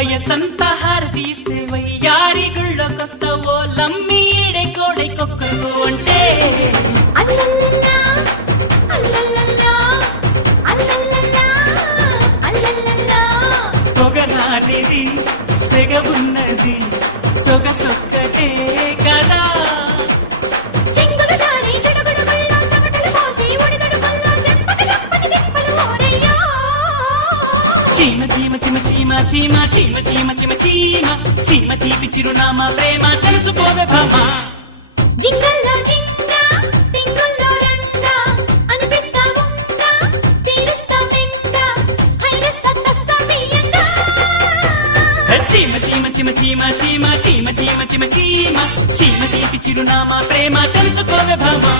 వయసంతా హారతీస్తే వయ్యారి గుళ్ళొకొస్తావో లమ్మి ఈడే కోడై కొక్కరు అంటే అల్లల్లల్లా, అల్లల్లల్లా, అల్లల్లల్లా, అల్లల్లల్లా. పొగనాడిది సెగవున్నది సొగసొక్కటే కదా చెంగులు జారి చెడుగుడు గుళ్ళో చెమటలు పోసి ఒడిదుడు గుళ్ళో చెంపకి దెప్పకి దిప్పలు ఓరయ్యో. చీమ చీమ చీమ చీమ చీమ చీమ చీమ చీమ చీమ చీమ తీపి చిరునామా ప్రేమ తెలుసుకోవే భామా జింగల్లో జింగ టింగుల్లో రంగ అనిపిస్తా ఉంగ తీరుస్తా మెంగ హైలెస్స తస్సమియంగా. చీమ చీమ చీమ చీమ చీమ చీమ చీమ చీమ చీమ చీమ తీపి చిరునామా ప్రేమ తెలుసుకోవే భామా